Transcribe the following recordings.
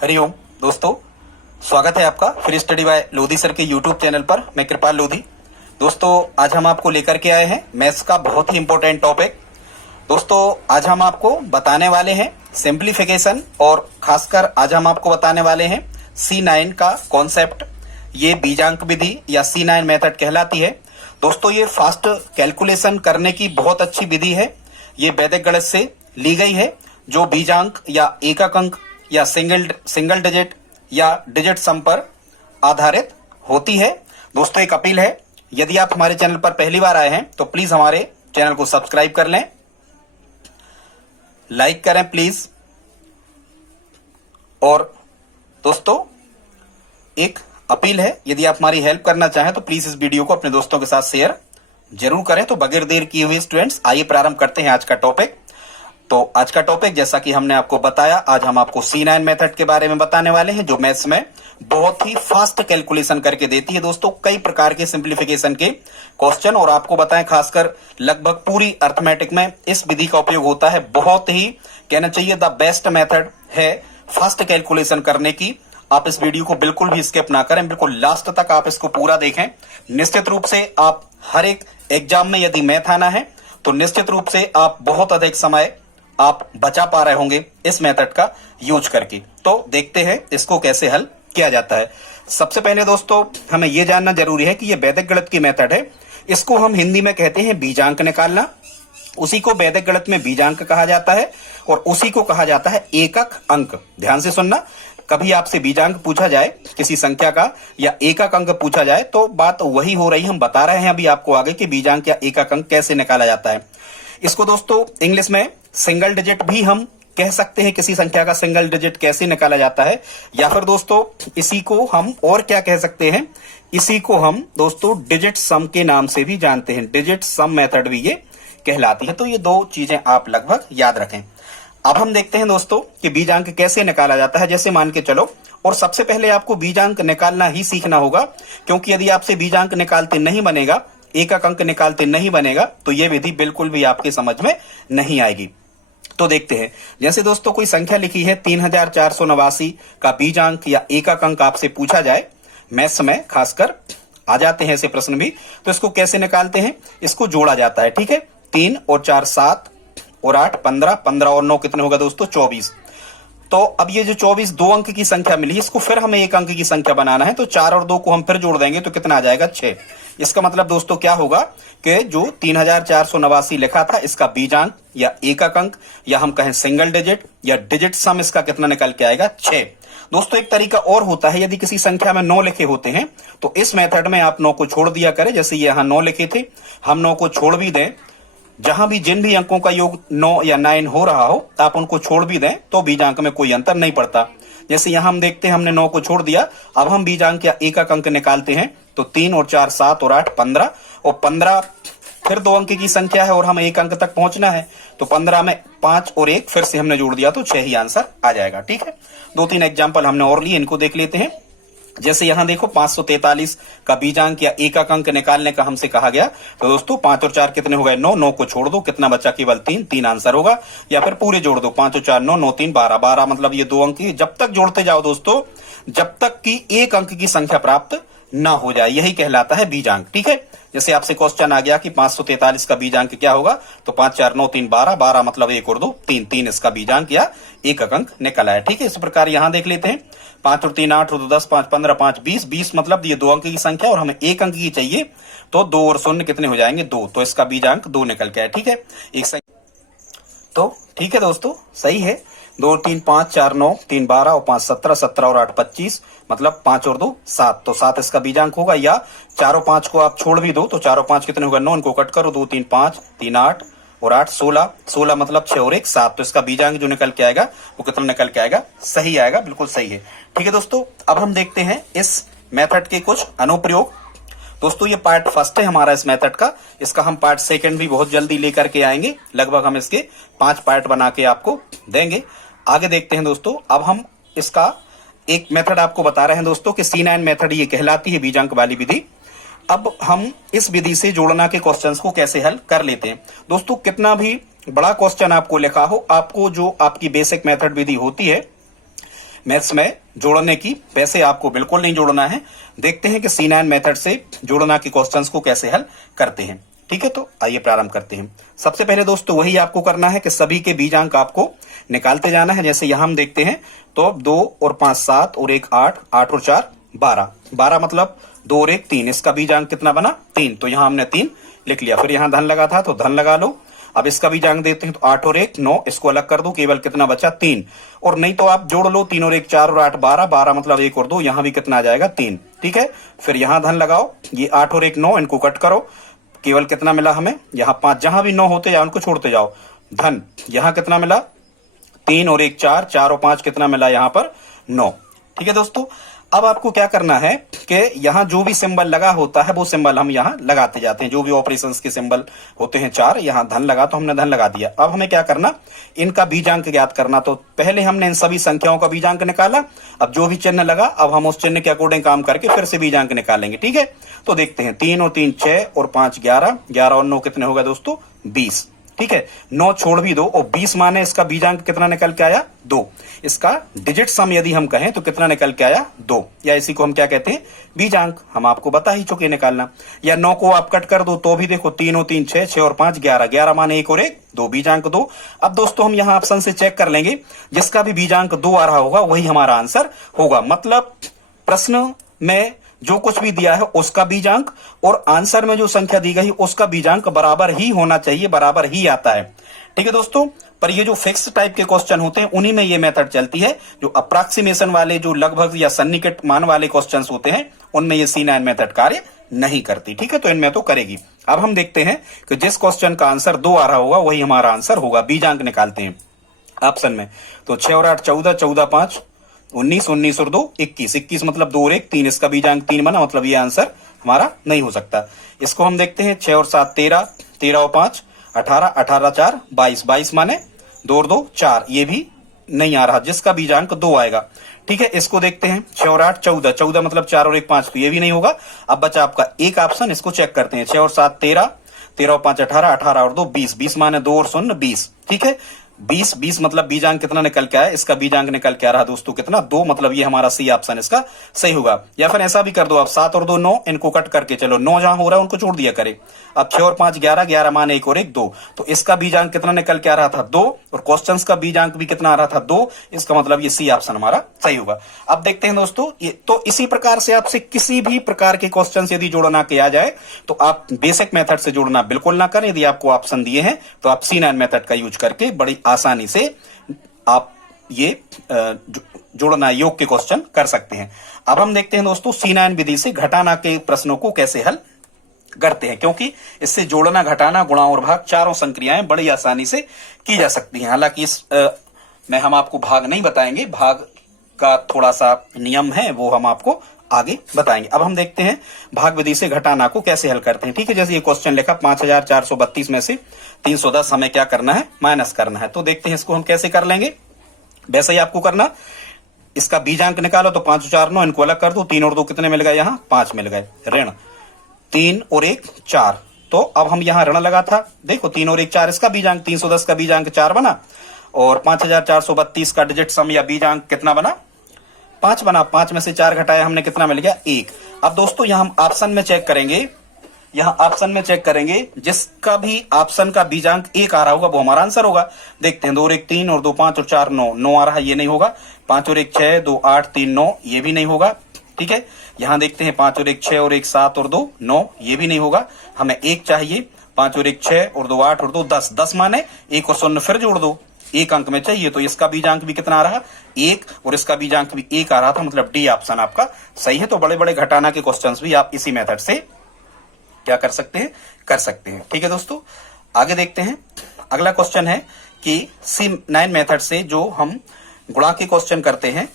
हरिओम दोस्तों, स्वागत है आपका free study bye Lodhi sir के यूट्यूब चैनल पर। मैं कृपाल लोधी। दोस्तों, आज हम आपको लेकर के आए हैं मैथ्स का बहुत ही इंपॉर्टेंट टॉपिक। दोस्तों, आज हम आपको बताने वाले हैं सिंप्लीफिकेशन, और खासकर आज हम आपको बताने वाले हैं C9 का कॉन्सेप्ट। ये बीजांक विधि या C9 मेथड कहलाती है। दोस्तों, ये फास्ट कैलकुलेशन करने की बहुत अच्छी विधि है। ये वैदिक गणित से ली गई है, जो बीजांक या एकक अंक या सिंगल डिजिट या डिजिट सम पर आधारित होती है। दोस्तों, एक अपील है, यदि आप हमारे चैनल पर पहली बार आए हैं तो प्लीज हमारे चैनल को सब्सक्राइब कर लें, लाइक करें प्लीज। और दोस्तों, एक अपील है, यदि आप हमारी हेल्प करना चाहें तो प्लीज इस वीडियो को अपने दोस्तों के साथ शेयर जरूर करें। तो बगैर देर किए हुए स्टूडेंट्स, आइए प्रारंभ करते हैं आज का टॉपिक। तो आज का टॉपिक, जैसा कि हमने आपको बताया, आज हम आपको C9 मेथड के बारे में बताने वाले हैं, जो मैथ्स में बहुत ही फास्ट कैलकुलेशन करके देती है। दोस्तों, कई प्रकार के सिंप्लीफिकेशन के क्वेश्चन, और आपको बताएं खासकर लगभग पूरी अर्थमेटिक में इस विधि का उपयोग होता है। बहुत ही कहना चाहिए द बेस्ट मेथड है फास्ट कैलकुलेशन करने की। आप इस वीडियो को बिल्कुल भी स्किप ना करें, बिल्कुल लास्ट तक आप इसको पूरा देखें। निश्चित रूप से आप हर एक एग्जाम में यदि मैथ आना है तो निश्चित रूप से आप बहुत अधिक समय आप बचा पा रहे होंगे इस मेथड का यूज करके। तो देखते हैं इसको कैसे हल किया जाता है। सबसे पहले दोस्तों, हमें यह जानना जरूरी है कि यह वैदिक गणित की मेथड है। इसको हम हिंदी में कहते हैं बीजांक निकालना। उसी को वैदिक गणित में बीजांक कहा जाता है, और उसी को कहा जाता है एकक अंक। ध्यान से सुनना, कभी आपसे बीजांक पूछा जाए किसी संख्या का या एकक अंक पूछा जाए तो बात वही हो रही। हम बता रहे हैं अभी आपको आगे कि बीजांक या एकक अंक कैसे निकाला जाता है। इसको दोस्तों इंग्लिश में सिंगल डिजिट भी हम कह सकते हैं। किसी संख्या का सिंगल डिजिट कैसे निकाला जाता है, या फिर दोस्तों इसी को हम और क्या कह सकते हैं, इसी को हम दोस्तों डिजिट सम के नाम से भी जानते हैं। डिजिट सम मेथड भी ये कहलाती है। तो ये दो चीजें आप लगभग याद रखें। अब हम देखते हैं दोस्तों कि बीजांक कैसे निकाला जाता है। जैसे मान के चलो, और सबसे पहले आपको बीजांक निकालना ही सीखना होगा, क्योंकि यदि आपसे बीजांक निकालते नहीं बनेगा, एकक अंक निकालते नहीं बनेगा, तो यह विधि बिल्कुल भी आपके समझ में नहीं आएगी। तो देखते हैं, जैसे दोस्तों कोई संख्या लिखी है 3489 का बीजांक या एकक अंक आपसे पूछा जाए, मैथ्स में खासकर आ जाते हैं ऐसे प्रश्न भी, तो इसको कैसे निकालते हैं, इसको जोड़ा जाता है। ठीक है, 3 और 4 7 और 8 15, 15 और 9 कितने होगा दोस्तों 24। तो अब ये जो 24 दो अंक की संख्या मिली, इसको फिर हमें एक अंक की संख्या बनाना है, तो 4 और 2 को हम फिर जोड़ देंगे तो कितना आ जाएगा 6। इसका मतलब दोस्तों क्या होगा कि जो 3489 लिखा था, इसका बीजांक या एकक अंक या हम कहें सिंगल डिजिट या डिजिट सम, इसका कितना निकल के आएगा 6। दोस्तों, एक तरीका और होता है, यदि किसी संख्या में 9 लिखे होते हैं तो इस मेथड में आप 9 को छोड़ दिया करें। जैसे यहां 9 लिखे थे, हम 9 को छोड़ भी दें, जहां भी जिन भी अंकों का योग 9 या 9 हो रहा हो, आप उनको छोड़ भी दें तो बीजांक में कोई अंतर नहीं पड़ता। जैसे यहां हम देखते हैं, हमने 9 को छोड़ दिया, अब हम बीजांक या एकक अंक निकालते हैं, तो 3 और 4 7 और 8 15, और 15 फिर दो अंक की संख्या है और हमें एक अंक तक पहुंचना है, तो 15 में 5 और 1 फिर से हमने जोड़ दिया तो 6 ही आंसर आ जाएगा। ठीक है, 2-3 एग्जाम्पल हमने और लिए, इनको देख लेते हैं। जैसे यहां देखो 543 का बीजांक या एकक अंक निकालने का हमसे कहा गया, तो दोस्तों 5 और 4 कितने हो गए 9, 9 को छोड़ दो, कितना बचा केवल 3, 3 आंसर होगा। या फिर पूरे जोड़ दो, 5 और 4 9, 9 3 12, 12 मतलब ये दो अंक, जब तक जोड़ते जाओ दोस्तों, जब तक कि एक अंक की संख्या प्राप्त ना हो जाए, यही कहलाता है बीजांक। ठीक है, जैसे आपसे क्वेश्चन आ गया कि 543 का बीजांक क्या होगा, तो 5 4 9 3 12, 12 मतलब 1 और 2 3, 3 इसका बीजांक या एकक अंक निकला है। ठीक है, इस प्रकार यहां देख लेते हैं, 5 और 3 8 और 2 10, 5 15, 5 20, 20 मतलब ये दो अंक की संख्या, और हमें एक अंक की चाहिए, तो 2 और 0 कितने हो जाएंगे 2, तो इसका बीजांक 2 निकल के आए। ठीक है, एक सही, तो ठीक है दोस्तों, सही है। 2 3 5 4 9 3 12 और 5 17, 17 और 8 25 मतलब 5 और 2 7, तो 7 इसका बीजांक होगा। या 4 और 5 को आप छोड़ भी दो, तो 4 और 5 कितने होगा 9, इनको कट करो, 2 3 5 3 8 और 8 16, 16 मतलब 6 और 1 7, तो इसका बीजांक जो निकल के आएगा वो कितना निकल के आएगा, सही आएगा, बिल्कुल सही है। ठीक है दोस्तों, अब हम देखते हैं इस मेथड के कुछ अनुप्रयोग। दोस्तों, ये पार्ट फर्स्ट है हमारा इस मेथड का, इसका हम पार्ट सेकंड भी बहुत जल्दी लेकर के आएंगे। लगभग हम इसके 5 पार्ट बना के आपको देंगे। आगे देखते हैं दोस्तों, अब हम इसका एक मेथड आपको बता रहे हैं दोस्तों कि C9 मेथड ये कहलाती है बीजांक वाली विधि। अब हम इस विधि से जोड़ना के क्वेश्चंस को कैसे हल कर लेते हैं। दोस्तों, कितना भी बड़ा क्वेश्चन आपको लिखा हो, आपको जो आपकी बेसिक मेथड विधि होती है, मैथ्स में जोड़ने की, वैसे आपको बिल्कुल नहीं जोड़ना है। देखते हैं कि C9 मेथड से जोड़ना के क्वेश्चंस को कैसे हल करते हैं। ठीक है, तो आइए प्रारंभ करते हैं। सबसे पहले दोस्तों वही आपको करना है कि सभी के बीजांक आपको निकालते जाना है। जैसे यहां हम देखते हैं तो अब 2 और 5 7 और 1 8, 8 और 4 12, 12 मतलब 2 और 1 3, इसका बीजांक कितना बना 3, तो यहां हमने 3 लिख लिया। फिर यहां धन लगा था तो धन लगा लो। अब इसका बीजांक देते हैं तो 8 और 1 9, इसको अलग कर दो, केवल कितना बचा 3, और नहीं तो आप जोड़ लो 3 और 1 4 और 8 12, 12 मतलब 1 और 2, यहां भी कितना आ जाएगा 3। ठीक है, फिर यहां धन लगाओ, ये 8 और 1 9, इनको कट करो, केवल कितना मिला हमें यहाँ 5, जहां भी 9 होते जाओ उनको छोड़ते जाओ। धन यहां कितना मिला 3 और 1 4, 4 और 5 कितना मिला यहाँ पर 9। ठीक है दोस्तों, अब आपको क्या करना है कि यहां जो भी सिंबल लगा होता है वो सिंबल हम यहां लगाते जाते हैं। जो भी ऑपरेशंस के सिंबल होते हैं 4, यहां धन लगा तो हमने धन लगा दिया। अब हमें क्या करना, इनका बीजांक ज्ञात करना। तो पहले हमने इन सभी संख्याओं का बीजांक निकाला, अब जो भी चिन्ह लगा अब हम उस चिन्ह के अकॉर्डिंग काम करके फिर से बीजांक निकालेंगे। ठीक है, तो देखते हैं 3 और 3 6 और 5 11, 11 और 9 कितने हो गए दोस्तों 20। ठीक है, 9 छोड़ भी दो और 20 माने इसका बीजांक कितना निकल के आया 2। इसका डिजिट सम यदि हम कहें तो कितना निकल के आया 2, या इसी को हम क्या कहते हैं बीजांक, हम आपको बता ही चुके निकालना। या 9 को आप कट कर दो तो भी देखो 3 और 3 6, 6 और 5 11, 11 माने 1 और 1 2, बीजांक 2। अब दोस्तों हम यहाँ ऑप्शन से चेक कर लेंगे, जिसका भी बीजांक 2 आ रहा होगा वही हमारा आंसर होगा। मतलब प्रश्न में जो कुछ भी दिया है उसका बीजांक और आंसर में जो संख्या दी गई उसका बीजांक बराबर ही होना चाहिए, बराबर ही आता है। ठीक है दोस्तों, पर ये जो फिक्स टाइप के क्वेश्चन होते हैं उन्हीं में ये मेथड चलती है। जो अप्रॉक्सीमेशन वाले, जो लगभग या सन्निकट मान वाले क्वेश्चंस होते हैं उनमें ये C9 मेथड कार्य नहीं करती। ठीक है, तो इनमें तो करेगी। अब हम देखते हैं कि जिस क्वेश्चन का आंसर 2 आ रहा होगा वही हमारा आंसर होगा। बीजांक निकालते हैं ऑप्शन में, तो 6 और 8 14, 14 5 19, 19 और 2 21, 21 मतलब 2 और 1 3, इसका बीजांक 3 बना, मतलब ये आंसर हमारा नहीं हो सकता। इसको हम देखते हैं 6 और 7 13, 13 और 5 18, 18 4 22, 22 माने 2 और 2 4, ये भी नहीं आ रहा, जिसका बीजांक 2 आएगा। ठीक है, इसको देखते हैं 6 और 8 14, 14 मतलब 4 और 1 5, तो ये भी नहीं होगा। अब बचा आपका एक ऑप्शन, इसको चेक करते हैं 6 और 7 13, 13 और 5 18, 18 और 2 20, 20 माने 2 और 0 20। ठीक है, 20 20 मतलब बीजांक कितना निकल के आया, इसका बीजांक निकल के आ रहा दोस्तों कितना 2, मतलब ये हमारा सी ऑप्शन इसका सही होगा। या फिर ऐसा भी कर दो आप 7 और 2 9, इनको कट करके चलो 9 जहां हो रहा है उनको छोड़ दिया करे। अब 6 और 5 11, 11 माने 1 और 1 2, तो इसका बीजांक कितना निकल के आ रहा था 2, और क्वेश्चंस का बीजांक भी कितना आ रहा था 2, इसका मतलब ये सी ऑप्शन हमारा सही होगा। अब देखते हैं दोस्तों, ये तो इसी प्रकार से आपसे किसी भी प्रकार के क्वेश्चन यदि जोड़ना किया जाए तो आप बेसिक मेथड से जोड़ना बिल्कुल ना करें। यदि आपको ऑप्शन दिए हैं तो आप C9 मेथड का यूज करके बड़ी आसानी से आप ये जोड़ना योग के क्वेश्चन कर सकते हैं। अब हम देखते हैं दोस्तों C9 विधि से घटाना के प्रश्नों को कैसे हल करते हैं, क्योंकि इससे जोड़ना घटाना गुणा और भाग चारों संक्रियाएं बड़ी आसानी से की जा सकती हैं। हालांकि इस में हम आपको भाग नहीं बताएंगे, भाग का थोड़ा सा नियम है वो हम आपको आगे बताएंगे। अब हम देखते हैं भाग विधि से घटाना को कैसे हल करते हैं। ठीक है, जैसे ये क्वेश्चन लिखा 5432 में से 310 हमें क्या करना है माइनस करना है। तो देखते हैं इसको हम कैसे कर लेंगे। वैसे ही आपको करना, इसका बीजांक निकालो तो 5 4 9, इनको अलग कर दो, 3 और 2 कितने मिल गए, यहाँ 5 मिल गए, ऋण 3 और 1 4। तो अब हम यहाँ ऋण लगा था, देखो 3 और 1 4, इसका बीजांक 310 का बीजांक 4 बना, और 5432 का डिजिट सम या बीजांक कितना बना 5 बना। 5 में से 4 घटाया हमने, कितना मिल गया 1। अब दोस्तों यहाँ हम ऑप्शन में चेक करेंगे, यहाँ ऑप्शन में चेक करेंगे, जिसका भी ऑप्शन का बीजांक 1 आ रहा होगा वो हमारा आंसर होगा। देखते हैं 2 और 1 3 और 2 5 और 4 9, 9 आ रहा है, ये नहीं होगा। 5 और 1 6, 2 8 3 9, ये भी नहीं होगा। ठीक है, यहाँ देखते हैं 5 और 1 6 और 1 7 और 2 9, ये भी नहीं होगा। हमें 1 चाहिए, 5 और 1 6 और 2 8 और 2 10, 10 माने 1 और 0 फिर जोड़ दो, 1 अंक में चाहिए, तो इसका बीजांक भी कितना आ रहा 1, और इसका बीजांक भी 1 आ रहा था, मतलब डी ऑप्शन आपका सही है। तो बड़े बड़े घटाना के क्वेश्चंस भी आप इसी मेथड से क्या कर सकते हैं, कर सकते हैं। ठीक है दोस्तों, आगे देखते हैं। अगला क्वेश्चन है कि C9 मेथड से जो हम गुणा के क्वेश्चन करते हैं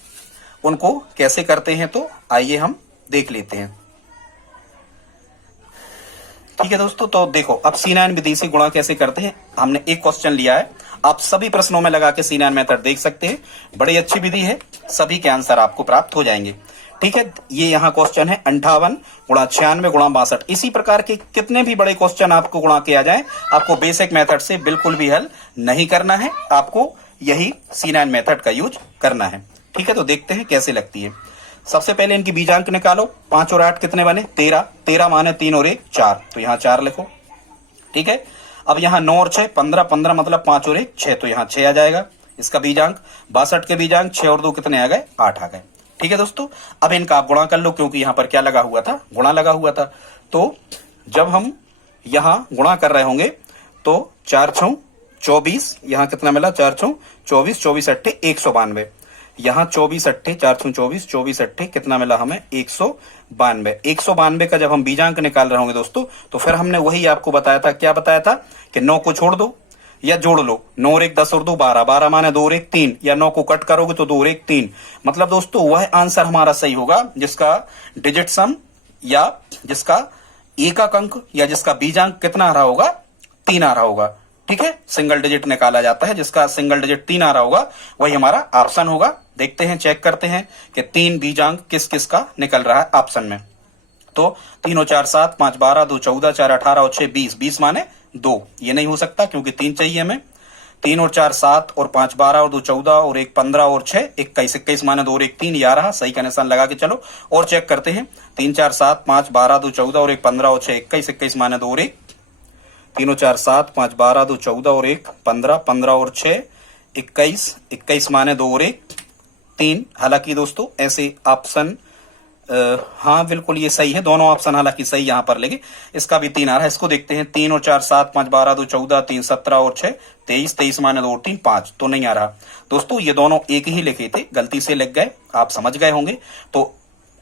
उनको कैसे करते हैं, तो आइए हम देख लेते हैं। ठीक है दोस्तों, तो देखो अब C9 विधि से गुणा कैसे करते हैं। हमने एक क्वेश्चन लिया है, आप सभी प्रश्नों में लगा के C9 मेथड देख सकते हैं, बड़ी अच्छी विधि है, सभी के आंसर आपको प्राप्त हो जाएंगे। ठीक है, ये यहाँ क्वेश्चन है 58 गुणा 96 गुणा 62। इसी प्रकार के कितने भी बड़े क्वेश्चन आपको गुणा किया जाए, आपको बेसिक मेथड से बिल्कुल भी हल नहीं करना है, आपको यही C9 मेथड का यूज करना है। ठीक है, तो देखते हैं कैसे लगती है। सबसे पहले इनकी बीजांक निकालो। 5 और 8 कितने बने? 13। 13 माने 3 और 1 4, तो यहाँ 4 लिखो। ठीक है, अब यहाँ 9 और 6 15, 15 मतलब 5 और 1 6, तो यहाँ 6 आ जाएगा इसका बीजांक। 62 के बीजांक 6 और 2 कितने आ गए? 8 आ गए। ठीक है दोस्तों, अब इनका आप गुणा कर लो, क्योंकि यहाँ पर क्या लगा हुआ था? गुणा लगा हुआ था। तो जब हम यहाँ गुणा कर रहे होंगे तो 4 छौ 24, यहाँ कितना मिला? 4 छौ 24, 24 अट्ठे 192, यहाँ 24 अट्ठे 4 छौ 24, 24 अट्ठे कितना मिला हमें? 192। 192 का जब हम बीजांक निकाल रहे होंगे दोस्तों, तो फिर हमने वही आपको बताया था। क्या बताया था? कि 9 को छोड़ दो या जोड़ लो। 9 और 1 10 और 2 12, 12 माने 2 और 1 3, या 9 को कट करोगे तो 2 और 1 3। मतलब दोस्तों वह आंसर हमारा सही होगा जिसका डिजिट सम या जिसका एकक अंक या जिसका बीजांक कितना आ रहा होगा? 3 आ रहा होगा। ठीक है, सिंगल डिजिट निकाला जाता है, जिसका सिंगल डिजिट 3 आ रहा होगा वही हमारा ऑप्शन होगा। देखते हैं, चेक करते हैं कि 3 बीजांक किस किस का निकल रहा है ऑप्शन में। तो 3 और 4 7, 5 12, 2 14, 4 18 और 6 20, 20 माने 2, ये नहीं हो सकता क्योंकि 3 चाहिए हमें। 3 और 4 7 और 5 12 और 2 14 और 1 15 और 6 21, 21 माने 2 और 1 3, ये आ रहा। सही का निशान लगा के चलो और चेक करते हैं। 3 4 7 5 12 2 14 और 1 15 और 6 21, 21 माने 2 और 1, 3 और 4 7 5 12 2 14 और 1 15, 15 और 6 21, 21 माने 2 और 1 3। हालांकि दोस्तों ऐसे ऑप्शन हाँ बिल्कुल ये सही है, दोनों ऑप्शन हालांकि सही यहाँ पर लेंगे। इसका भी 3 आ रहा है, इसको देखते हैं। 3 और 4 7 5 12 2 14 3 17 और 6 23, 23 माने 2 और 3 5, तो नहीं आ रहा। दोस्तों ये दोनों एक ही लिखे थे, गलती से लिख गए, आप समझ गए होंगे। तो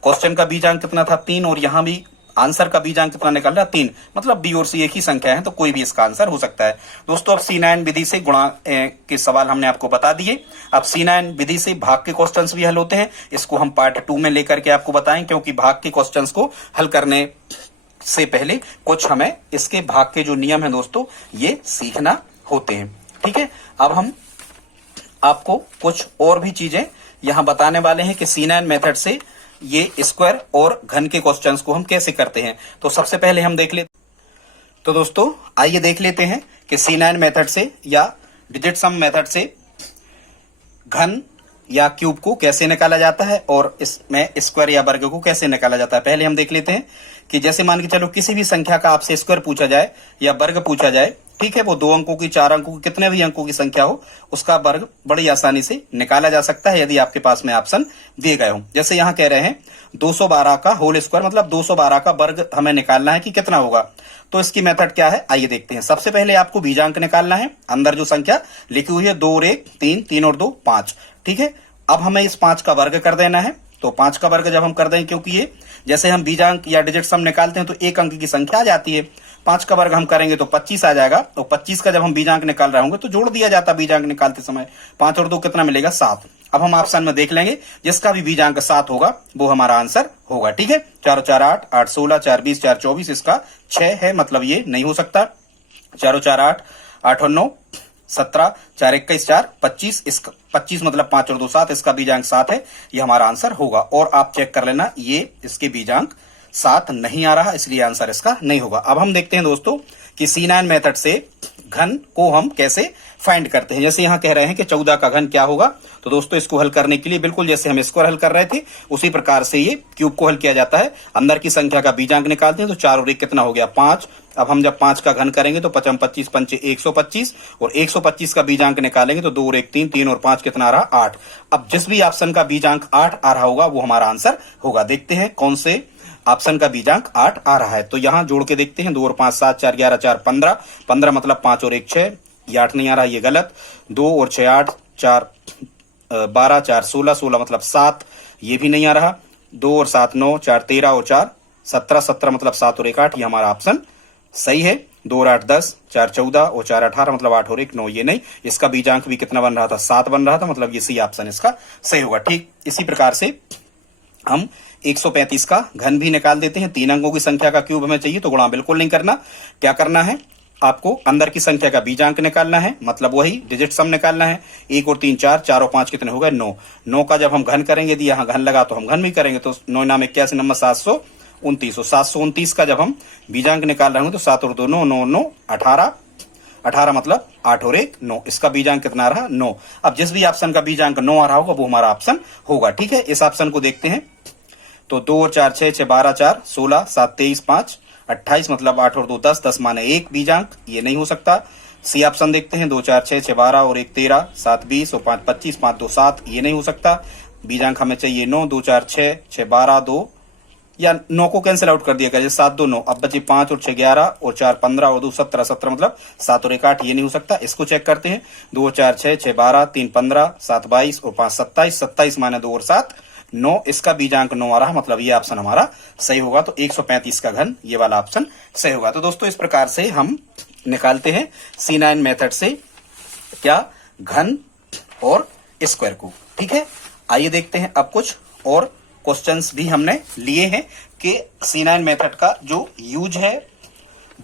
क्वेश्चन का बीजांक कितना था? 3, और यहाँ भी आंसर का बीजांक कितना निकल रहा? 3। मतलब बी और सी एक ही संख्या है, तो कोई भी इसका आंसर हो सकता है। दोस्तों अब C9 विधि से गुणा के सवाल हमने आपको बता दिए। अब C9 विधि से भाग के क्वेश्चंस भी हल होते हैं, इसको हम पार्ट 2 में लेकर के आपको बताएं, क्योंकि भाग के क्वेश्चंस को हल करने से पहले कुछ हमें इसके भाग के जो नियम है दोस्तों ये सीखना होते हैं। ठीक है, अब हम आपको कुछ और भी चीजें यहां बताने वाले हैं कि C9 मेथड से ये स्क्वायर और घन के क्वेश्चंस को हम कैसे करते हैं। तो सबसे पहले हम देख लेते, तो दोस्तों आइए देख लेते हैं कि C9 मेथड से या डिजिट सम मेथड से घन या क्यूब को कैसे निकाला जाता है और इसमें स्क्वायर या वर्ग को कैसे निकाला जाता है। पहले हम देख लेते हैं कि जैसे मान के चलो किसी भी संख्या का आपसे स्क्वायर पूछा जाए या वर्ग पूछा जाए, ठीक है, वो 2 अंकों की 4 अंकों की कितने भी अंकों की संख्या हो, उसका वर्ग बड़ी आसानी से निकाला जा सकता है यदि आपके पास में ऑप्शन दिए गए हों। जैसे यहाँ कह रहे हैं 212 का होल स्क्वायर, मतलब 212 का वर्ग हमें निकालना है कि कितना होगा। तो इसकी मेथड क्या है आइए देखते हैं। सबसे पहले आपको बीजांक निकालना है, अंदर जो संख्या लिखी हुई है 2 और 1 3, 3 और 2 5, ठीक है। अब हमें इस 5 का वर्ग कर देना है। तो 5 का वर्ग जब हम कर दें, क्योंकि ये जैसे हम बीजांक या डिजिट सम निकालते हैं तो एक अंक की संख्या आ जाती है, 5 का वर्ग हम करेंगे तो 25 आ जाएगा। तो 25 का जब हम बीजांक निकाल रहे होंगे तो जोड़ दिया जाता बीजांक निकालते समय, 5 और 2 कितना मिलेगा 7। अब हम ऑप्शन में देख लेंगे, जिसका भी बीजांक 7 होगा वो हमारा आंसर होगा। ठीक है, 4 और 4 8, 8 16, 4 20, 4 24, इसका 6 है, मतलब ये नहीं हो सकता। 4 और 4 8, 8 और 9 17, 4 21, 4 25, इसका 25 मतलब 5 और 2 7, इसका बीजांक 7 है, ये हमारा आंसर होगा। और आप चेक कर लेना, ये इसके बीजांक 7 नहीं आ रहा, इसलिए आंसर इसका नहीं होगा। अब हम देखते हैं दोस्तों कि C9 मेथड से घन को हम कैसे फाइंड करते हैं। जैसे यहाँ कह रहे हैं कि 14 का घन क्या होगा, तो दोस्तों इसको हल करने के लिए बिल्कुल जैसे हम स्क्वायर हल कर रहे थे उसी प्रकार से ये क्यूब को हल किया जाता है। अंदर की संख्या का बीजांक निकालते हैं, तो 4 और 1 कितना हो गया 5। अब हम जब 5 का घन करेंगे तो 5 25 पंचे 125, और 125 का बीजांक निकालेंगे तो 2 और 1 3, 3 और 5 कितना आ रहा 8। अब जिस भी ऑप्शन का बीजांक 8 आ रहा होगा वो हमारा आंसर होगा। देखते हैं कौन से ऑप्शन का बीजांक 8 आ रहा है। तो यहां जोड़ के देखते हैं, 2 और 5 7, 4 11, 4 15, 15 मतलब 5 और 1 6, ये 8 नहीं आ रहा, ये गलत। 2 और 6 8, 4 12, 4 16, 16 मतलब 7, ये भी नहीं आ रहा। 2 और 7 9, 4 13 और 4 17, 17 मतलब 7 और 1 8, ये हमारा ऑप्शन सही है। 2 और 8 10, 4 14 और 4 18 मतलब 8 और 1 9, ये नहीं। इसका बीजांक भी कितना बन रहा था 7 बन रहा था, मतलब ये सी ऑप्शन इसका सही होगा। ठीक इसी प्रकार से हम 135 का घन भी निकाल देते हैं। 3 अंकों की संख्या का क्यूब हमें चाहिए, तो गुणा बिल्कुल नहीं करना। क्या करना है, आपको अंदर की संख्या का बीजांक निकालना है, मतलब वही डिजिट सम निकालना है। 1 और 3 4, 4 और 5 कितने हो गए 9। 9 का जब हम घन करेंगे, यदि यहाँ घन लगा तो हम घन भी करेंगे, तो 9 नाम 81 नंबर 729। 729 का जब हम बीजांक निकाल रहे होंगे तो 7 और 2 9, 9 9 18, 18 मतलब 8 और 1 9, इसका बीजांक कितना आ रहा 9। अब जिस भी ऑप्शन का बीजांक 9 आ रहा होगा वो हमारा ऑप्शन होगा। ठीक है, इस ऑप्शन को देखते हैं तो 2 और 4 6, 6 12 4 16 7 23 5 28 मतलब 8 और 2 10, 10 माने 1 बीजांक, ये नहीं हो सकता। सी ऑप्शन देखते हैं 2 4 6, 6 12 और 1 13 7 20 और 5 25 5 2 7, ये नहीं हो सकता। बीजांक हमें चाहिए 9, 2 4 6, 6 12 2 या 9 को कैंसिल आउट कर दिया गया, 7 2 9, अब बचे 5 और 6 11 और 4 15 और 2 17, 17 मतलब 7 और 1 8, ये नहीं हो सकता। इसको चेक करते हैं 2 4 6, 6 12 3 15 7 22 और 5 27, 27 माने 2 और 7 9, इसका बीजांक 9 आ रहा, मतलब ये ऑप्शन हमारा सही होगा। तो 135 का घन ये वाला ऑप्शन सही होगा। तो दोस्तों इस प्रकार से हम निकालते हैं C9 मेथड से क्या, घन और स्क्वायर को। ठीक है, आइए देखते हैं अब कुछ और क्वेश्चंस भी हमने लिए हैं कि C9 मेथड का जो यूज है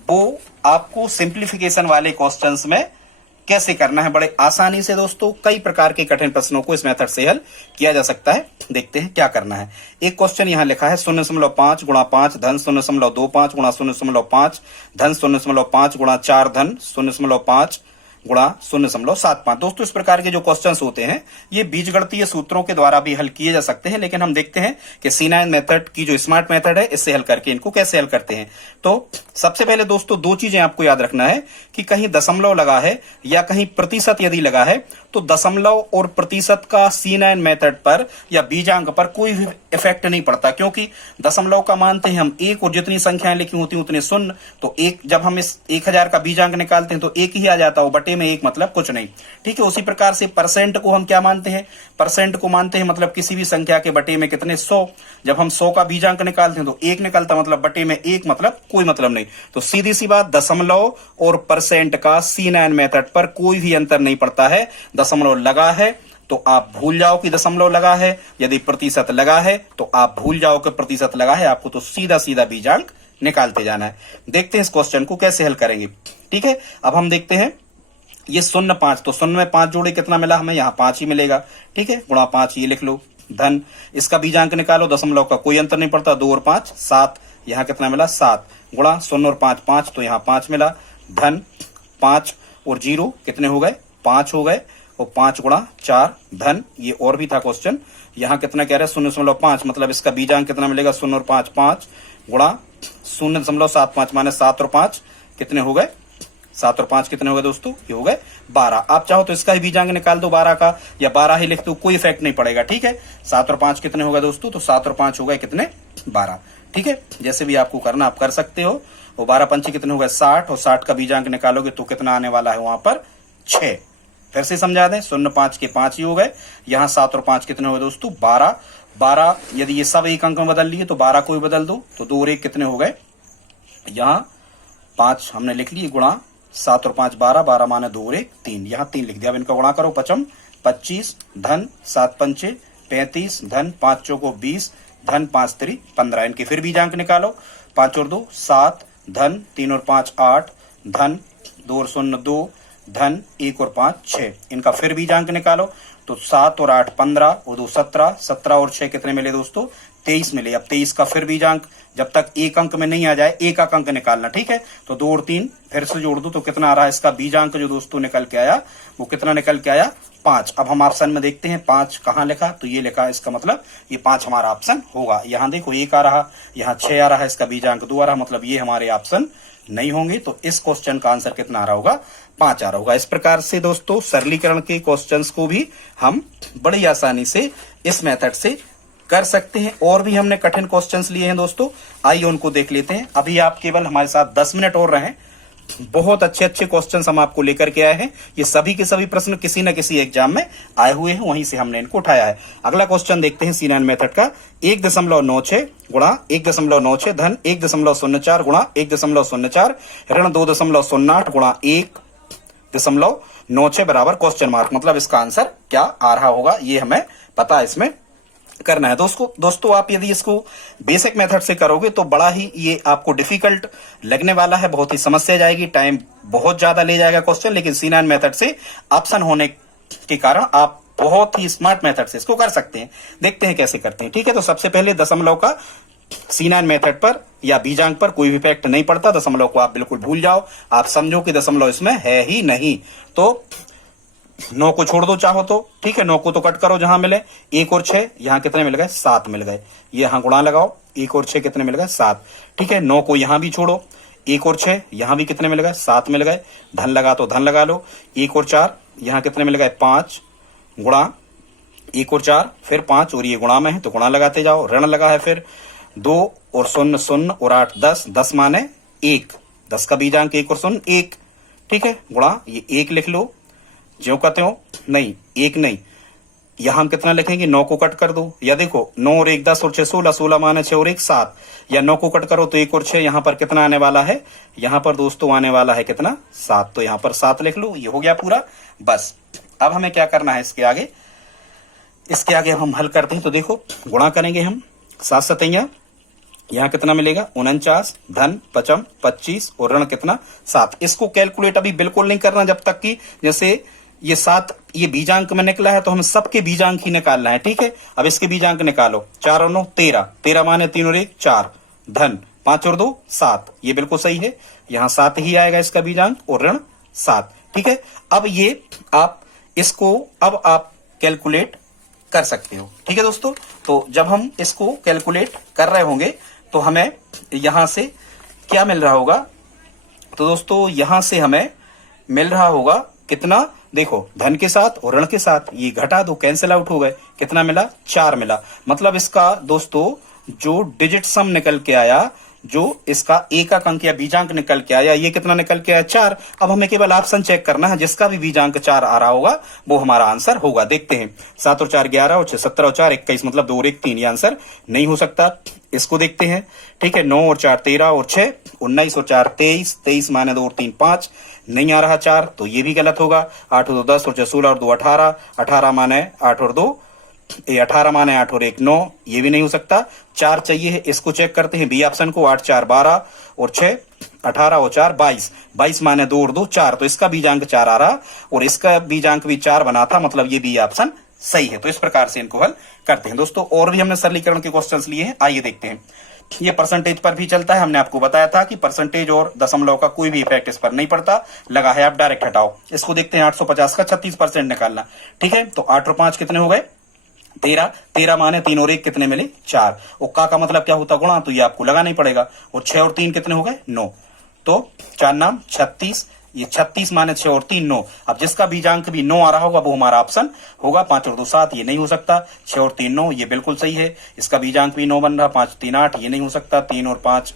वो आपको सिंप्लीफिकेशन वाले क्वेश्चंस में कैसे करना है। बड़े आसानी से दोस्तों कई प्रकार के कठिन प्रश्नों को इस मेथड से हल किया जा सकता है। देखते हैं क्या करना है। एक क्वेश्चन यहां लिखा है 0.5 गुणा 5 धन 0.25 गुणा 0.5 धन 0.5 गुणा 4 धन 0.5 गुणा 0.75। दोस्तों इस प्रकार के जो क्वेश्चंस होते हैं ये बीजगणितीय सूत्रों के द्वारा भी हल किए जा सकते हैं, लेकिन हम देखते हैं कि C9 मेथड की जो स्मार्ट मेथड है इससे हल करके इनको कैसे हल करते हैं। तो सबसे पहले दोस्तों दो चीजें आपको याद रखना है कि कहीं दशमलव लगा है या कहीं प्रतिशत यदि लगा है तो दशमलव और प्रतिशत का C9 मेथड पर या बीजांक पर कोई भी इफेक्ट नहीं पड़ता, क्योंकि दशमलव का मानते हैं हम 1 और जितनी संख्याएं लिखी होती हैं उतने शून्य, तो एक जब हम इस 1000 का बीजांक निकालते हैं तो 1 ही आ जाता हो, बटे में 1 मतलब कुछ नहीं। ठीक है, उसी प्रकार से परसेंट को हम क्या मानते हैं, परसेंट को मानते हैं मतलब किसी भी संख्या के बटे में कितने 100, जब हम 100 का बीजांक निकालते हैं तो 1 निकलता, मतलब बटे में 1 मतलब कोई मतलब नहीं। तो सीधी सी बात, दशमलव और परसेंट का C9 मेथड पर कोई भी अंतर नहीं पड़ता है। दशमलव लगा है तो आप भूल जाओ कि दशमलव लगा है, यदि प्रतिशत लगा है तो आप भूल जाओ कि प्रतिशत लगा है, आपको तो सीधा सीधा बीजांक निकालते जाना है। देखते हैं इस क्वेश्चन को कैसे हल करेंगे। ठीक है, अब हम देखते हैं ये 0 5, तो 0 में 5 जोड़े कितना मिला हमें, यहाँ 5 ही मिलेगा। ठीक है, गुणा 5 ये लिख लो, धन इसका बीजांक निकालो, दशमलव का कोई अंतर नहीं पड़ता, 2 और 5 7, यहाँ कितना मिला 7, गुणा 0 और 5 5, तो यहाँ 5 मिला, धन 5 और 0 कितने हो गए 5 हो गए, और 5 गुणा 4 धन, ये और भी था क्वेश्चन, यहाँ कितना कह रहे हैं 0.5, मतलब इसका बीजांक कितना मिलेगा 0 और 5 5, गुणा 0.75 माने 7 और 5 कितने हो गए, 7 और 5 कितने हो गए दोस्तों, ये हो गए 12। आप चाहो तो इसका ही बीजांक निकाल दो 12 का, या 12 ही लिख दो, कोई इफेक्ट नहीं पड़ेगा। ठीक है, 7 और 5 कितने हो गए दोस्तों, तो 7 और 5 हो गए कितने 12। ठीक है, जैसे भी आपको करना आप कर सकते हो। वो 12 पंचे कितने हो गए 60, और 60 का बीजांक निकालोगे तो कितना आने वाला है वहां पर 6। फिर से समझा दें, 0 5 के 5 ही हो गए, यहाँ 7 और 5 कितने हो गए दोस्तों 12। 12 यदि ये सब एक अंक में बदल लिए तो 12 को ही बदल दो, तो 2 और 1 कितने हो गए, यहाँ 5 हमने लिख लिए, गुणा 7 और 5 12, 12 माने 2 और 1 3, यहाँ 3 लिख दिया। अब इनका गुणा करो, 5 25 धन 7 पंचे 35 धन 5 चौको 20 धन 5 3 15, इनके फिर बीजांक निकालो, 5 और 2 7 धन 3 और 5 8 धन 2 और 0 2 धन 1 और 5 6, इनका फिर बीजांक निकालो, तो 7 और 8 15 और 2 17, 17 और 6 कितने मिले दोस्तों 23 मिले। अब 23 का फिर बीजांक जब तक एक अंक में नहीं आ जाए एक अंक निकालना। ठीक है, तो 2 और 3 फिर से जोड़ दो, तो कितना आ रहा है इसका बीजांक जो दोस्तों निकल के आया, वो कितना निकल के आया 5। अब हम ऑप्शन में देखते हैं 5 कहाँ लिखा, तो ये लिखा, इसका मतलब ये 5 हमारा ऑप्शन होगा। यहाँ देखो 1 आ रहा, यहाँ 6 आ रहा है, इसका बीजांक 2 आ रहा, मतलब ये हमारे ऑप्शन नहीं होंगे। तो इस क्वेश्चन का आंसर कितना आ रहा होगा 5 आ रहा होगा। इस प्रकार से दोस्तों सरलीकरण के क्वेश्चंस को भी हम बड़ी आसानी से इस मेथड से कर सकते हैं। और भी हमने कठिन क्वेश्चंस लिए हैं दोस्तों, आइए उनको देख लेते हैं। अभी आप केवल हमारे साथ 10 मिनट और रहें, बहुत अच्छे अच्छे क्वेश्चंस हम आपको लेकर के आए हैं। ये सभी के सभी प्रश्न किसी न किसी एग्जाम में आए हुए हैं, वहीं से हमने इनको उठाया है। अगला क्वेश्चन देखते हैं C9 मेथड का, 1.96 गुणा 1.96 धन 1.04 गुणा 1.04 ऋण 2.08 गुणा 1.96 बराबर क्वेश्चन मार्क, मतलब इसका आंसर क्या आ रहा होगा ये हमें पता है, इसमें करना है। दोस्तों आप यदि इसको बेसिक मेथड से करोगे तो बड़ा ही ये आपको डिफिकल्ट लगने वाला है, बहुत ही समस्या जाएगी, टाइम बहुत ज्यादा ले जाएगा क्वेश्चन। लेकिन C9 मेथड से ऑप्शन होने के कारण आप बहुत ही स्मार्ट मेथड से इसको कर सकते हैं। देखते हैं कैसे करते हैं। ठीक है, तो सबसे पहले दशमलव का C9 मेथड पर या बीजांक पर कोई भी इफेक्ट नहीं पड़ता। दशमलव को आप बिल्कुल भूल जाओ, आप समझो कि दशमलव इसमें है ही नहीं। तो 9 को छोड़ दो चाहो तो, ठीक है, 9 को तो कट करो जहां मिले। 1 और 6 यहाँ कितने मिल गए, 7 मिल गए। ये यहाँ गुणा लगाओ, 1 और 6 कितने मिल गए, 7। ठीक है, 9 को यहां भी छोड़ो, 1 और 6 यहां भी कितने मिल गए, 7 मिल गए। धन लगा तो धन लगा लो, 1 और 4 यहाँ कितने मिल गए, 5 गुणा 1 और 4 फिर 5 और ये गुणा में है तो गुणा लगाते जाओ। ऋण लगा है फिर 2 और 0 0 और 8 10, 10 माने 1, 10 का बीजांक 1 और 0 1। ठीक है, गुणा ये 1 लिख लो, ज्यों कहते हो नहीं 1 नहीं, यहां हम कितना लिखेंगे, 9 को कट कर दो। या देखो 9 और 1 10 और 6 16, 16 माने 6 और 1 7, या 9 को कट करो तो 1 और 6 यहां पर कितना आने वाला है, यहां पर दोस्तों आने वाला है कितना, 7। तो यहां पर 7 लिख लो, ये हो गया पूरा। बस अब हमें क्या करना है, इसके आगे हम हल करते हैं। तो देखो गुणा करेंगे हम, 7 सतैया यहाँ कितना मिलेगा, 49, धन 55 25 और ऋण कितना 7। इसको कैलकुलेट अभी बिल्कुल नहीं करना जब तक कि जैसे ये 7 ये बीजांक में निकला है तो हमें सबके बीजांक ही निकालना है। ठीक है, अब इसके बीजांक निकालो, 4 और 9 13, 13 माने 3 और 1 4, धन 5 और 2 7, ये बिल्कुल सही है, यहाँ 7 ही आएगा इसका बीजांक और ऋण 7। ठीक है, अब ये आप इसको अब आप कैलकुलेट कर सकते हो। ठीक है दोस्तों, तो जब हम इसको कैलकुलेट कर रहे होंगे तो हमें यहां से क्या मिल रहा होगा, तो दोस्तों यहां से हमें मिल रहा होगा कितना, देखो धन के साथ और ऋण के साथ ये घटा दो, कैंसिल आउट हो गए, कितना मिला 4 मिला। मतलब इसका दोस्तों जो डिजिट सम निकल के आया, जो इसका एकक अंक या बीजांक निकल के आया, ये कितना निकल के आया 4। अब हमें केवल ऑप्शन चेक करना है, जिसका भी बीजांक 4 आ रहा होगा वो हमारा आंसर होगा। देखते हैं, 7 और 4 11 और 6 17 और 4 21, मतलब 2 और 1 3, ये आंसर नहीं हो सकता। इसको देखते हैं, ठीक है, 9 और 4 13 और 6 19 और 4 23, 23 माने 2 और 3 5, नहीं आ रहा 4 तो ये भी गलत होगा। 8 और 2 10 और 6 16 और 2 18, 18 माने 8 और 2 18 माने 8 और 1 9, ये भी नहीं हो सकता। 4 चाहिए है, इसको चेक करते हैं बी ऑप्शन को, 8 4 12 और 6 18 और 4 22, 22 माने 2 और 2 4, तो इसका बीजांक 4 आ रहा और इसका बीजांक भी 4 बना था, मतलब ये बी ऑप्शन सही है। तो इस प्रकार से इनको हल करते हैं दोस्तों। और भी हमने सरलीकरण के क्वेश्चंस लिए हैं, आइए देखते हैं। ये परसेंटेज पर भी चलता है, हमने आपको बताया था कि परसेंटेज और दशमलव का कोई भी इफेक्ट इस पर नहीं पड़ता, लगा है आप डायरेक्ट हटाओ। इसको देखते हैं, 850 का 36% निकालना। ठीक है, तो 8 और 5 कितने हो गए 13, 13 माने 3 और 1 कितने मिले 4, और का मतलब क्या होता गुणा, तो ये आपको लगाना ही पड़ेगा। और 6 और 3 कितने हो गए 9, तो 4 नाम 36, ये 36 माने 6 और 3 9। अब जिसका बीजांक भी 9 आ रहा होगा वो हमारा ऑप्शन होगा। 5 और 2 7, ये नहीं हो सकता। 6 और 3 9, ये बिल्कुल सही है, इसका बीजांक भी 9 बन रहा। 5 3 8, ये नहीं हो सकता। 3 और 5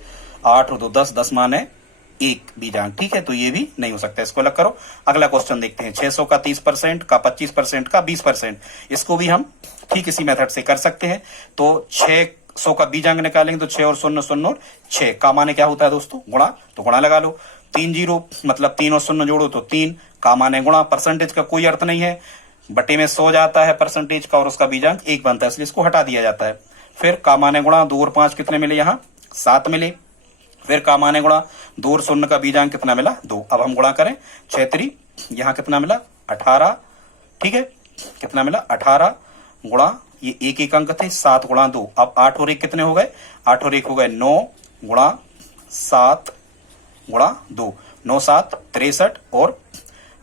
8 और 2 10, 10 माने 1 बीजांक, ठीक है, तो ये भी नहीं हो सकता। इसको अलग करो। अगला क्वेश्चन देखते हैं, 600 का 30%, का 25%, का 20%। इसको भी हम ठीक इसी मेथड से कर सकते हैं। तो 600 का बीजांक निकालेंगे तो 6 और 0 0 और 6, का माने क्या होता है दोस्तों गुणा, तो गुणा लगा लो। 3 0 मतलब 3 और 0 जोड़ो तो 3, का माने गुणा। परसेंटेज का कोई अर्थ नहीं है, बटे में 100 जाता है परसेंटेज का और उसका बीजांक 1 बनता है, इसलिए इसको हटा दिया जाता है। फिर का माने गुणा, 2 और 5 कितने मिले, यहाँ 7 मिले। फिर का माने गुणा, 2 और 0 का बीजांक कितना मिला 2। अब हम गुणा करें, 6 3 यहाँ कितना मिला 18, ठीक है, कितना मिला 18 गुणा, ये एक एक अंक थे, 7 गुणा 2। अब 8 और 1 कितने हो गए, 8 और 1 हो गए 9 गुणा 7 गुणा 2, 9 7 63 और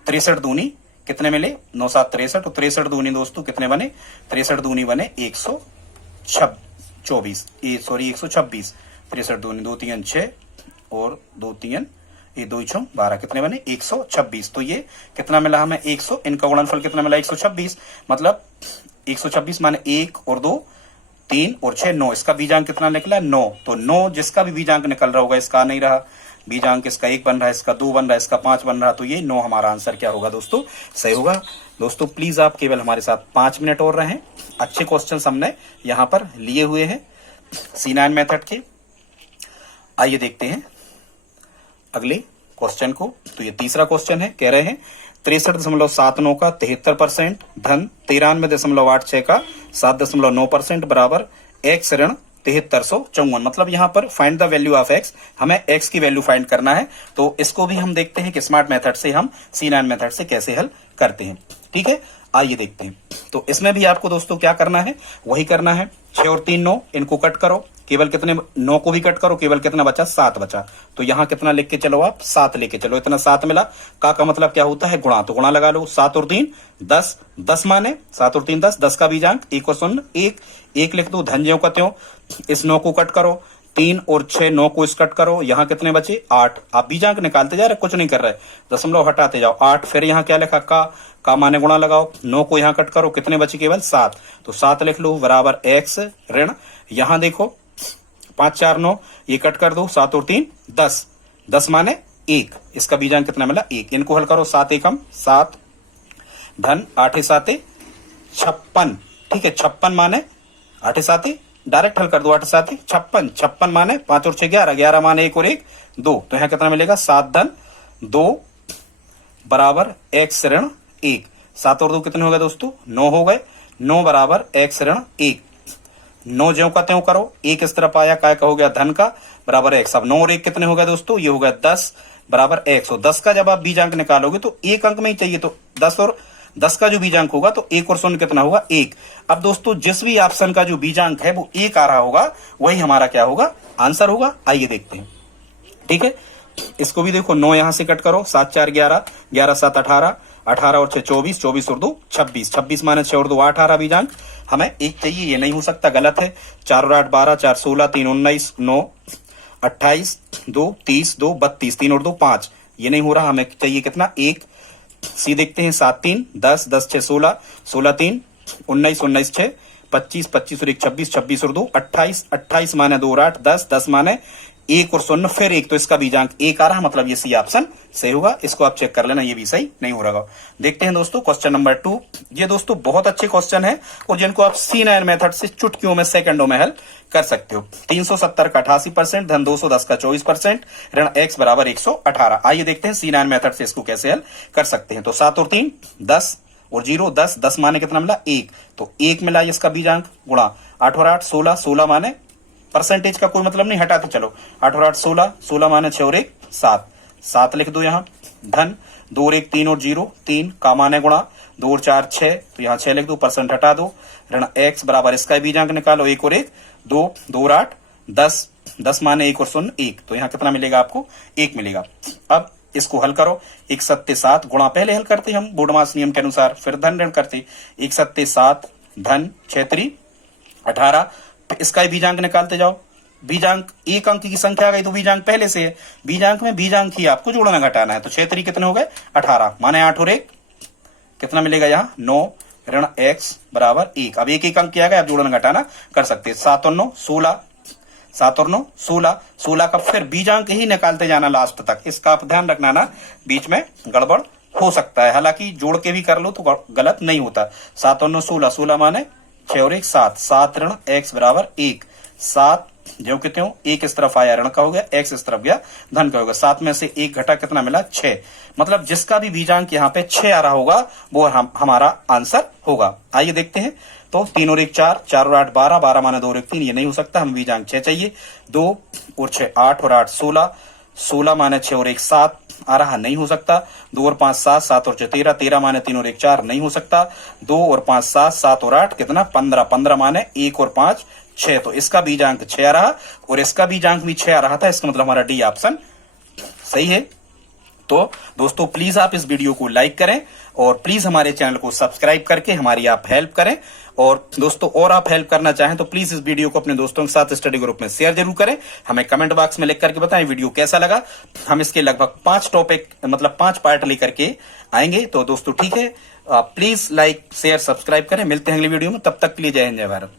63 दूनी कितने मिले 9 7 63 और 63 दूनी दोस्तों कितने बने, 63 दूनी बने 124, 126। 63 दूनी 2 3 6 और 2 3 ये 2 6 12, कितने बने 126। तो ये कितना मिला हमें 100, इनका गुणनफल कितना मिला 126, मतलब 126 माने 1 और 2 3 और 6 9, इसका बीजांक कितना निकला 9। तो 9 जिसका भी बीजांक निकल रहा होगा, इसका नहीं रहा बीजांक, इसका 1 बन रहा है, इसका 2 बन रहा है, इसका 5 बन रहा है, तो ये 9 हमारा आंसर क्या होगा दोस्तों, सही होगा। दोस्तों प्लीज आप केवल हमारे साथ 5 मिनट और रहें, अच्छे क्वेश्चन हमने यहाँ पर लिए हुए हैं C9 मेथड के। आइए देखते हैं अगले क्वेश्चन को। तो ये तीसरा क्वेश्चन है, कह रहे हैं 63.79 का 73%, धन 93.86 का 7.9% बराबर x ऋण 7354। मतलब यहाँ पर find the value of x, हमें x की वैल्यू फाइंड करना है। तो इसको भी हम देखते हैं कि स्मार्ट मेथड से हम C9 मेथड से कैसे हल करते हैं। ठीक है, आइए देखते हैं। तो इसमें भी आपको दोस्तों क्या करना है, वही करना है, 6 और 3 9, इनको कट करो, केवल कितने 9 को भी कट करो, केवल कितना बचा 7 बचा। तो यहाँ कितना लिख के चलो आप 7 लेके चलो, इतना 7 मिला। का मतलब क्या होता है गुणा, तो गुणा लगा लो 7 और 3 10, 10 माने 7 और 3 10, 10 का बीजांक 1 और 0 1, 1 लिख दो धन ज्यों का त्यों। इस 9 को कट करो, 3 और 6 9 को इस कट करो, यहाँ कितने बचे 8। आप बीजांक निकालते जा रहे, कुछ नहीं कर रहे, दशमलव हटाते जाओ 8। फिर यहाँ क्या लिखा का माने गुणा लगाओ, 9 को यहाँ कट करो, कितने बचे केवल 7। तो 7 लिख लो बराबर x ऋण, यहाँ देखो 5 4 9, ये कट कर दो 7 और 3 10, 10 माने 1, इसका बीजांक कितना मिला 1। इनको हल करो 7 एकम 7 धन 8 7 56, ठीक है 56 माने 8 7, डायरेक्ट हल कर दो 8 7 56, 56 माने 5 और 6 11, 11 माने 1 और 1 2, तो यहाँ कितना मिलेगा 7 धन 2 बराबर x ऋण 1। 7 और 2 कितने हो गए दोस्तों 9 हो गए, 9 बराबर x ऋण 1। 9 ज्यों का त्यों करो, 1 इस तरफ आया, काय का हो गया धन का बराबर x। अब 9 और 1 कितने हो गए दोस्तों, ये हो गया 10 बराबर x। और 10 का जब आप बीजांक निकालोगे तो एक अंक में ही चाहिए, तो 10 और 10 का जो बीजांक होगा तो 1 और 0 कितना होगा 1। अब दोस्तों जिस भी ऑप्शन का जो बीजांक है वो 1 आ रहा होगा, वही हमारा क्या होगा आंसर होगा। आइए देखते हैं, ठीक है। इसको भी देखो 9 यहां से कट करो, 7 4 11, 11 7 18, 18 और 6 24, 24 और 2 26, 26 माने 6 और 2 8 आ रहा बीजांक। हमें 1 चाहिए, ये नहीं हो सकता, गलत है। 4 और 8 12, 4 16, 3 19, 9 28, 2 30, 2 32, 3 और 2 5, ये नहीं हो रहा, हमें चाहिए कितना 1। सी देखते हैं 7 3 10, 10 6 16, 16 3 19, 19 6 25, 25 और 1 26, 26 और 2 28, 28 माने 2 और 8 10, 10 माने 1 और 0 फिर 1, तो इसका बीजांक 1 आ रहा, मतलब ये सी ऑप्शन सही होगा। इसको आप चेक कर लेना, ये भी सही नहीं हो रहा। देखते हैं दोस्तों क्वेश्चन नंबर 2। ये दोस्तों बहुत अच्छे क्वेश्चन है और जिनको आप C9 मेथड से चुटकियों में सेकंडों में हल कर सकते हो। 370 का 88%, धन 210 का 24%, ऋण x बराबर 118। आइए देखते हैं C9 मेथड से इसको कैसे हल कर सकते हैं। तो 7 और 3 10 और 0 10, 10 माने कितना मिला 1, तो 1 मिला इसका बीजांक गुणा 8 और 8 16, 16 माने परसेंटेज का कोई मतलब नहीं, हटाते चलो 8 और 8 16, 16 माने 6 और 1 7, 7 लिख दो यहाँ धन 2 और 1 3 और 0 3, का माने गुणा 2 और 4 6, तो यहाँ 6 लिख दो, परसेंट हटा दो, ऋण x बराबर इसका बीजांक निकालो 1 और 1 2, 2 और 8 10, 10 माने 1 और 0 1, तो यहाँ कितना मिलेगा आपको 1 मिलेगा। अब इसको हल करो, 1 7 7 गुणा पहले हल करते हम बोर्ड मास नियम के अनुसार, फिर धन ऋण करते 1 7 7 धन 6 3 18, इसका ही बीजांक निकालते जाओ। बीजांक एक अंक की संख्या आ गई तो बीजांक पहले से है, बीजांक में बीजांक ही आपको जोड़ना घटाना है। तो 6 3 कितने हो गए 18, माने 8 और 1 कितना मिलेगा यहाँ 9, ऋण x बराबर 1। अब एक अंक किया गया, आप जोड़ना घटाना कर सकते हैं। 7 और 9 16, 7 और 9 16, 16 का फिर बीजांक ही निकालते जाना लास्ट तक। इसका आप ध्यान रखना ना, बीच में गड़बड़ हो सकता है, हालांकि जोड़ के भी कर लो तो गलत नहीं होता। 7 और 9 16, 16 माने 6 और 1 7, 7 ऋण x बराबर 1, 7 जो कि त्यों 1 इस तरफ आया ऋण का हो गया, x इस तरफ गया धन का होगा। 7 में से 1 घटा कितना मिला 6, मतलब जिसका भी बीजांक यहाँ पे 6 आ रहा होगा वो हमारा आंसर होगा। आइए देखते हैं। तो 3 और 1 4, 4 और 8 12, 12 माने 2 और 1 3, ये नहीं हो सकता, हमें बीजांक 6 चाहिए। 2 और 6 8 और 8 16, 16 माने 6 और 1 7 आ रहा, नहीं हो सकता। 2 और 5 7, 7 और 6 13, 13 माने 3 और 1 4, नहीं हो सकता। 2 और 5 7, 7 और 8 कितना 15, 15 माने 1 और 5 6, तो इसका बीजांक 6 आ रहा और इसका बीजांक भी 6 आ रहा था, इसका मतलब हमारा डी ऑप्शन सही है। तो दोस्तों प्लीज आप इस वीडियो को लाइक करें और प्लीज हमारे चैनल को सब्सक्राइब करके हमारी आप हेल्प करें। और दोस्तों और आप हेल्प करना चाहें तो प्लीज इस वीडियो को अपने दोस्तों के साथ स्टडी ग्रुप में शेयर जरूर करें। हमें कमेंट बॉक्स में लिख करके बताएं वीडियो कैसा लगा। हम इसके लगभग 5 टॉपिक मतलब 5 पार्ट लेकर के आएंगे। तो दोस्तों ठीक है, प्लीज लाइक शेयर सब्सक्राइब करें। मिलते हैं अगली वीडियो में, तब तक के लिए जय हिंद जय भारत।